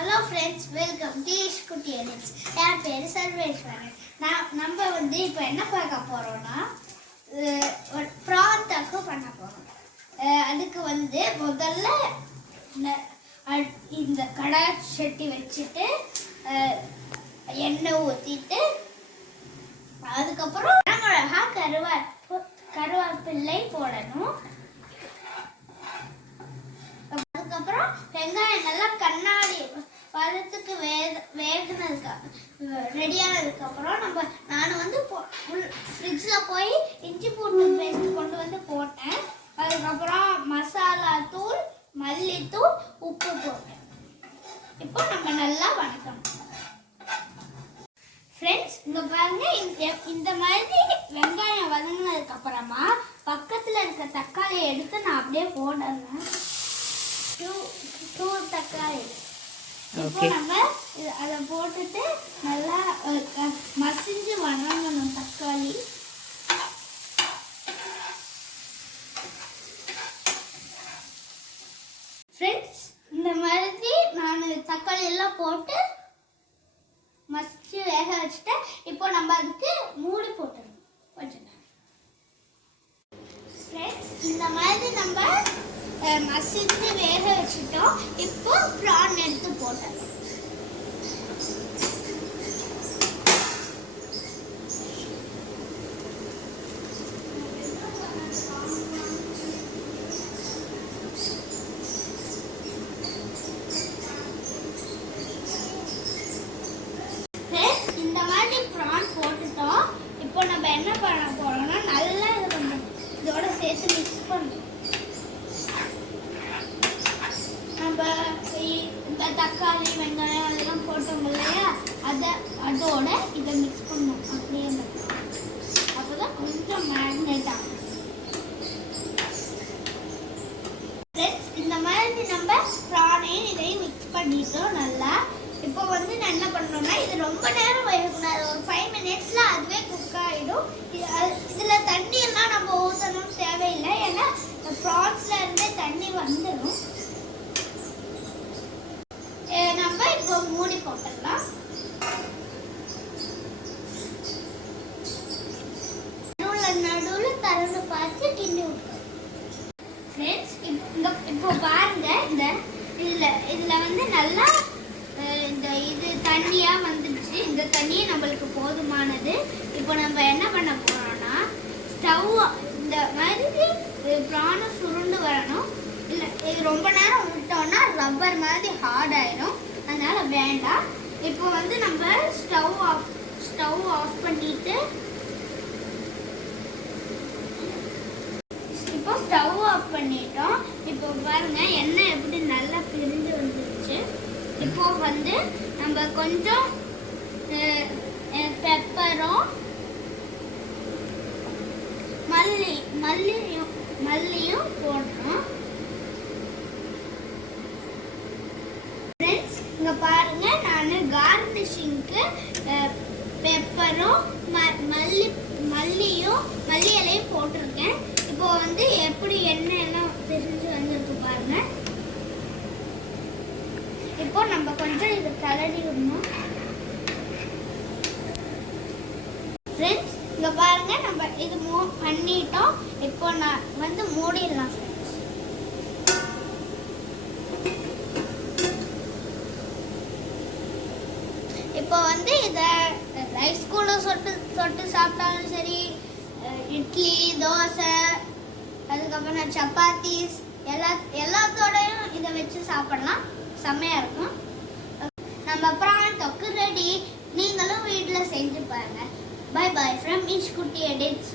Hello friends, welcome to Ishkutti Edits. என் பேரு சர்வேஸ்வரன். நம்ம இப்போ என்ன பார்க்க போறோம்னா prawn taco பண்ண போறோம். அதுக்கு முதல்ல இந்த கடாய் சட்டி வச்சிட்டு எண்ணெய் ஊத்திட்டு அதுக்கப்புறம் மிளகா கருவேப்பிலை போடணும். அதுக்கப்புறம் வெங்காயம் நல்லா கண்ணாடி பதத்துக்கு வேகுனதுக்கு ரெடியானதுக்கு அப்புறம் நான் ஃப்ரிட்ஜில் போய் இஞ்சி பூண்டு பேஸ்ட் கொண்டு போட்டேன். அதுக்கப்புறம் மசாலா தூள், மல்லித்தூள், உப்பு போட்டேன். இப்போ நம்ம நல்லா வணக்கணும். ஃப்ரெண்ட்ஸ், இங்கே பாருங்க, இந்த மாதிரி வெங்காயம் வதங்கினதுக்கு அப்புறமா பக்கத்தில் இருக்க தக்காளியை எடுத்து நான் அப்படியே போடுறேன். தக்காளி இப்போ நம்ம அதை போட்டுட்டு நல்லா மசிஞ்சு வணங்கணும் தக்காளி. ஃப்ரெண்ட்ஸ், இந்த மாதிரி நான் தக்காளி எல்லாம் போட்டு மசிச்சு வேக வச்சுட்டேன். இப்போ நம்ம அதுக்கு மூடி போட்டுடணும் கொஞ்சம் நேரம். ஃப்ரெண்ட்ஸ், இந்த மாதிரி நம்ம மசிச்சு வேக வச்சுட்டோம். இப்போ பிரான் எடுத்து போட்டேன். இந்த மாதிரி பிரான் போட்டுட்டோம். இப்போ நம்ம என்ன பண்ண போறோம்னா நல்லா இதோட சேர்த்து மிக்ஸ் பண்ணணும். இந்த தக்காளி வெங்காயம் அதெல்லாம் போட்டோம் இல்லையா, அதோட இதை மிக்ஸ் பண்ணணும். அப்படியே அப்போதான் கொஞ்சம் மேக்னேட் ஆகும். இந்த மாதிரி நம்ம ப்ரானையும் இதையும் மிக்ஸ் பண்ணிட்டோம் நல்லா. இப்போ நான் என்ன பண்ணணும்னா, இது ரொம்ப நேரம் வேகக்கூடாது. ஒரு 5 மினிட்ஸ்ல அதுவே குக் ஆகிடும். இதில் தண்ணி எல்லாம் நம்ம ஊற்றணும் தேவையில்லை, ஏன்னா ப்ரான்ஸ்ல இருந்தே தண்ணி வந்துடும். நம்ம இப்போ மூடி போட்டுடலாம். நடுவில் திறந்து பார்த்து கிண்டி விட்டுரும். ஃப்ரெண்ட்ஸ், இப்போ பாருங்க, இதில் நல்லா இது தண்ணியாக வந்துடுச்சு. இந்த தண்ணியே நம்மளுக்கு போதுமானது. இப்போ நம்ம என்ன பண்ண போறோம்னா, ஸ்டவ் இந்த மாதிரி ப்ரானை சுருண்டு வரணும். இல்லை, இது ரொம்ப நேரம் விட்டோம்னா ரப்பர் மாதிரி ஹார்ட் ஆயிடும். அதனால வேண்டாம். இப்போ நம்ம ஸ்டவ் ஆஃப் பண்ணிட்டு இப்போ ஸ்டவ் ஆஃப் பண்ணிட்டோம். இப்போ பாருங்க, எண்ணெய் எப்படி நல்லா பிரிஞ்சு வந்துருச்சு. இப்போ நம்ம கொஞ்சம் பெப்பரும் மல்லியும் போடணும். இங்க பாருங்க, நான் கார்னிஷிங்க்கு பெப்பரும் மல்லி இலையும் போட்டிருக்கேன். இப்போ எப்படி எண்ணெய் எல்லாம் பிரிஞ்சு வந்திருக்கு பாருங்க. இப்போ நம்ம கொஞ்சம் இதை தடவி விடணும். ஃப்ரெண்ட்ஸ், இங்க பாருங்க, நம்ம இது பண்ணிட்டோம். இப்போ நான் மூடிடலாம். இப்போ இதை ரைஸ் கூட தொட்டு சாப்பிட்டாலும் சரி, இட்லி, தோசை, அதுக்கப்புறம் சப்பாத்திஸ் எல்லாத்தோடையும் இதை வச்சு சாப்பிடலாம். செம்மையா இருக்கும். நம்ம பிரான் தொக்கு ரெடி. நீங்களும் வீட்டில் செஞ்சு பாருங்க. Bye bye from Ishkutty edits.